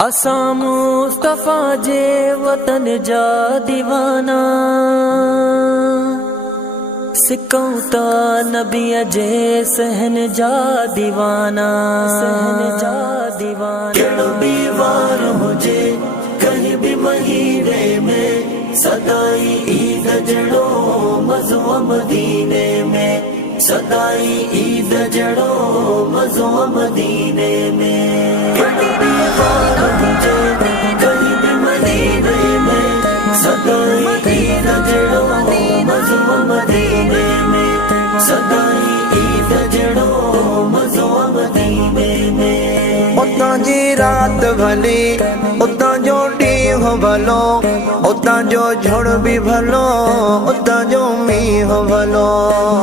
असां मुस्तफा जे वतन जा दीवाना, सिकऊं ता नबीअ जे सहन जा दीवाना। कहिड़ो बि वार हुजे कहीं भी महीने में, सदाई ईद जड़ो मज़ो मदीने में, सदाई ईद जड़ो मज़ो मदीने में। कहिड़ो बि वार हुजे कहीं भी महीने में, सदाई ईद जड़ो मज़ो मदीने में, सदाई ईद जड़ो मज़ो मदीने में। उतां जी रात भली उतां जो ॾींहुं भलो, उतां जो झुड़ बि भलो, उतां जो मींहुं भलो।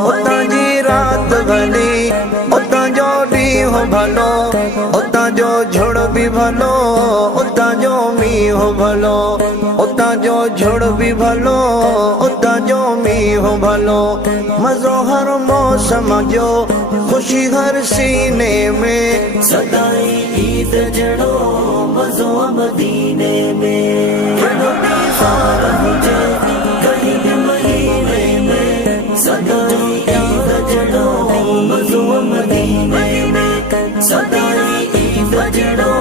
उतां जी रात भली उतां जो ॾींहुं भलो, उतां जो झुड़ बि भलो, उतां जो मींहुं भलो। उतां जो झुड़ बि भलो, उतां जो मींहुं भलो। मज़ो हर मौसम जो, खुशी हर सीने में, सदाई ईद जड़ो मज़ो मदीने में। कहिड़ो बि वार हुजे कहीं भी महीने में, सदाई ईद जड़ो मज़ो मदीने में, सदाई ईद जड़ो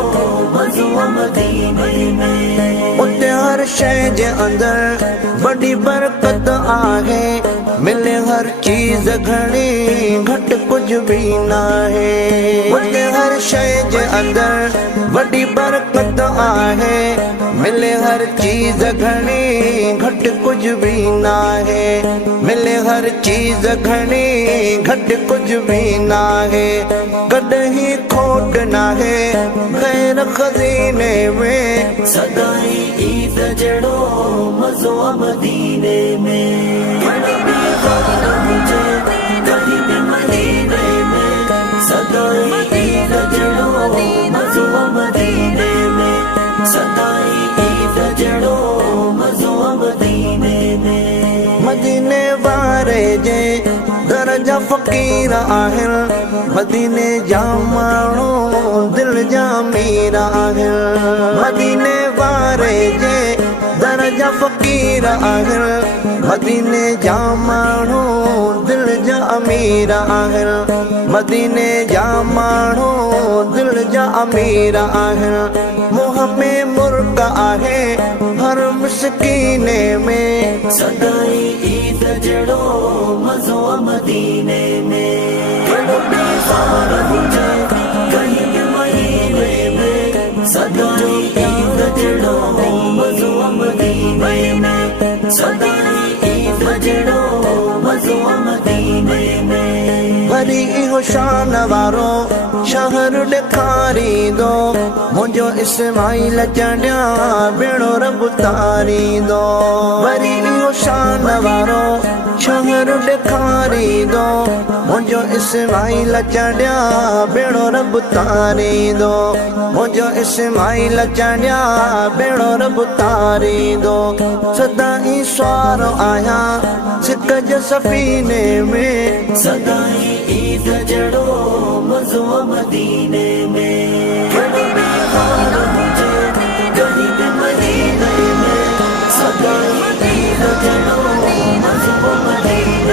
मज़ो मदीने में। उते हर शइ जे अंदर वॾी बरकत आहे, मिले हर चीज़ घणी घटि कुझु बि नाहे। उते हर शइ जे अंदर वॾी बरकत आहे, मिले हर चीज़ घणी घटि कुझु बि नाहे। मिले हर चीज़ घणी घटि कुझु बि नाहे। कॾहिं खोट नाहे ख़ैर ख़ज़ीने में, सदाई ईद जड़ो मज़ो मदीने में। कहिड़ो बि वार हुजे कहीं भी महीने में, सदाई ईद जड़ो मज़ो मदीने में, सदाई ईद जड़ो मज़ो मदीने में। मदीने वारे जे दर जा फ़क़ीर आहिनि, मदीने जा माण्हू दिल जा अमीर आहिनि। मदीने वारे जे दर जा फ़क़ीर आहिनि, मदीने जा माण्हू दिल जा अमीर आहिनि। मदीने जा माण्हू दिल जा अमीर आहिनि। मुंहं में मुर्ग आहे हर मिसकीने में, सदाई ईद जड़ो मज़ो मदीने में। कहिड़ो बि वार हुजे कहीं भी महीने में, सदाई ईद जड़ो मज़ो मदीने में, सदाई ईद जड़ो मज़ो मदीने में। वरी इहो शान वारो शहर ॾेखारींदो, मुंहिंजो इस्माइल चढ़िया भेणो रब तारींदो। वरी इहो शान वारो शहर ॾेखारींदो, मुंहिंजो इस्माइल चढ़िया भेणो रब तारींदो। मुंहिंजो इस्माइल चढ़िया भेणो रब तारींदो। सदाई स्वार आहियां सिक जे सफ़ीने में, सदाई ईद जड़ो